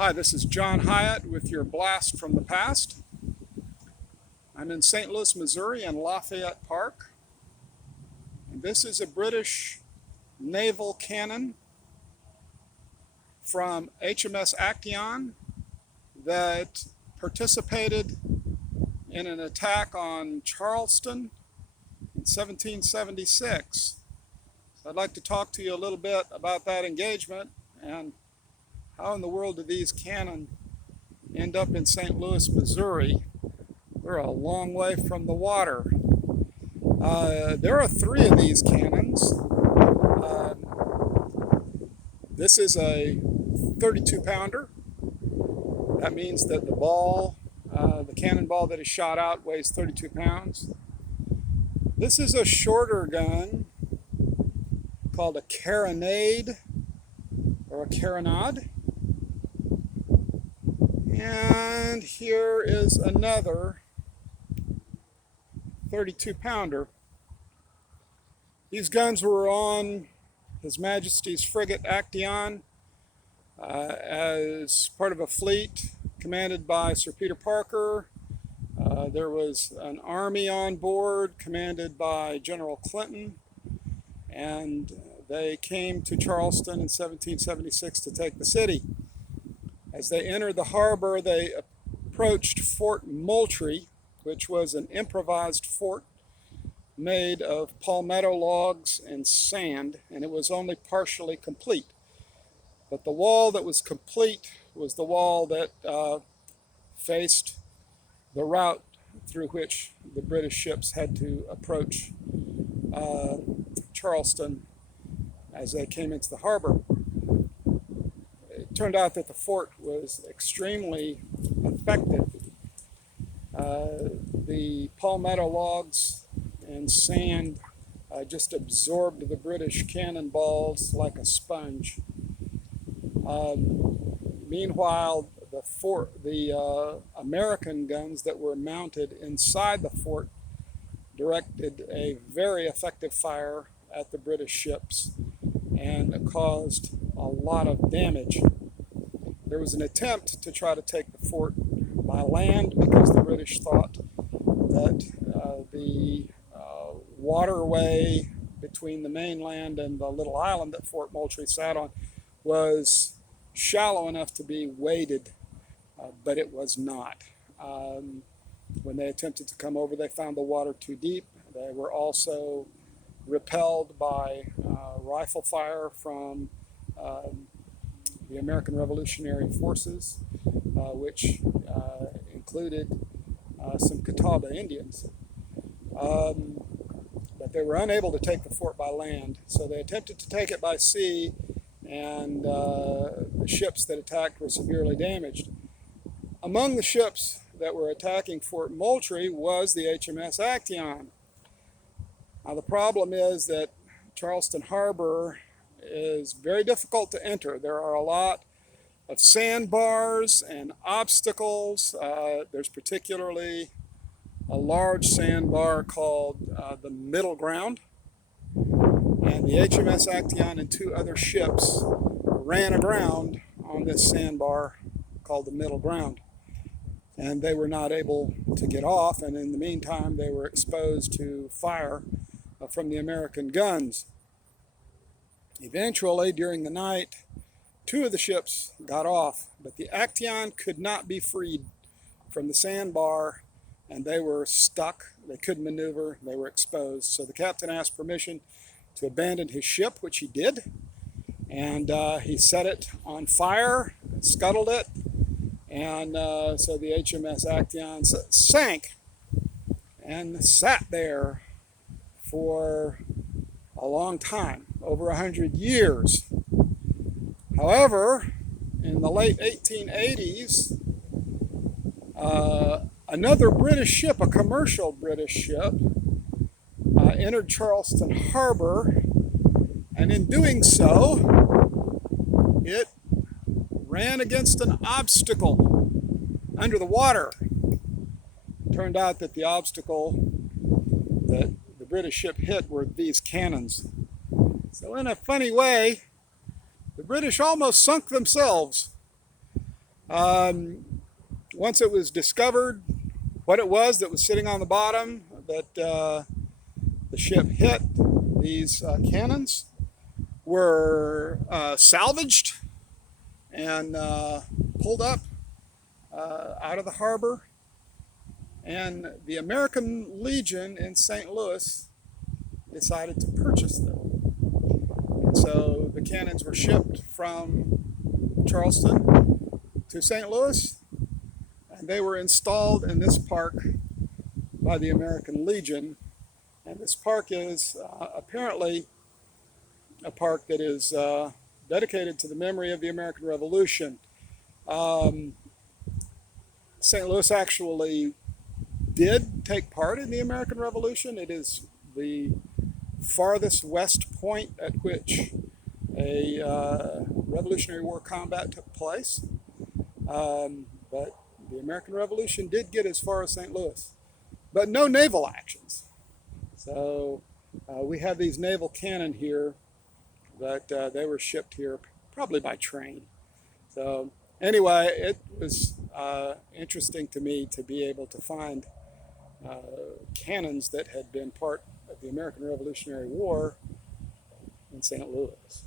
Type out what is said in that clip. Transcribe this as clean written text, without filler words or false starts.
Hi, this is John Hyatt with your Blast from the Past. I'm in St. Louis, Missouri in Lafayette Park. And this is a British naval cannon from HMS Action that participated in an attack on Charleston in 1776. So I'd like to talk to you a little bit about that engagement and how in the world did these cannon end up in St. Louis, Missouri? We're a long way from the water. There are 3 of these cannons. This is a 32-pounder. That means that the ball, the cannonball that is shot out weighs 32 pounds. This is a shorter gun called a carronade or a carronade. And here is another 32-pounder. These guns were on His Majesty's frigate Action as part of a fleet commanded by Sir Peter Parker. There was an army on board commanded by General Clinton, and they came to Charleston in 1776 to take the city. As they entered the harbor, they approached Fort Moultrie, which was an improvised fort made of palmetto logs and sand, and it was only partially complete. But the wall that was complete was the wall that faced the route through which the British ships had to approach Charleston as they came into the harbor. It turned out that the fort was extremely effective. The palmetto logs and sand just absorbed the British cannonballs like a sponge. Meanwhile, the American guns that were mounted inside the fort directed a very effective fire at the British ships and caused a lot of damage. There was an attempt to try to take the fort by land because the British thought that the waterway between the mainland and the little island that Fort Moultrie sat on was shallow enough to be waded, but it was not. When they attempted to come over, they found the water too deep. They were also repelled by rifle fire from the American Revolutionary Forces, which included some Catawba Indians. But they were unable to take the fort by land, so they attempted to take it by sea, and the ships that attacked were severely damaged. Among the ships that were attacking Fort Moultrie was the HMS Action. Now the problem is that Charleston Harbor is very difficult to enter. There are a lot of sandbars and obstacles. There's particularly a large sandbar called the Middle Ground. And the HMS Action and 2 other ships ran aground on this sandbar called the Middle Ground. And they were not able to get off, and in the meantime they were exposed to fire from the American guns. Eventually, during the night, 2 of the ships got off, but the Action could not be freed from the sandbar, and they were stuck. They couldn't maneuver. They were exposed. So the captain asked permission to abandon his ship, which he did, and he set it on fire, scuttled it, and so the HMS Action sank and sat there for a long time, over 100 years. However, in the late 1880s, another British ship, a commercial British ship, entered Charleston Harbor, and in doing so, it ran against an obstacle under the water. It turned out that the obstacle that the British ship hit were these cannons. So in a funny way, the British almost sunk themselves. Once it was discovered what it was that was sitting on the bottom that the ship hit, these cannons were salvaged and pulled up out of the harbor. And the American Legion in St. Louis decided to purchase them. And so the cannons were shipped from Charleston to St. Louis, and they were installed in this park by the American Legion. And this park is apparently a park that is dedicated to the memory of the American Revolution. St. Louis actually did take part in the American Revolution. It is the farthest west point at which a Revolutionary War combat took place. But the American Revolution did get as far as St. Louis, but no naval actions. So we have these naval cannon here, but they were shipped here probably by train. So anyway, it was interesting to me to be able to find cannons that had been part of the American Revolutionary War in St. Louis.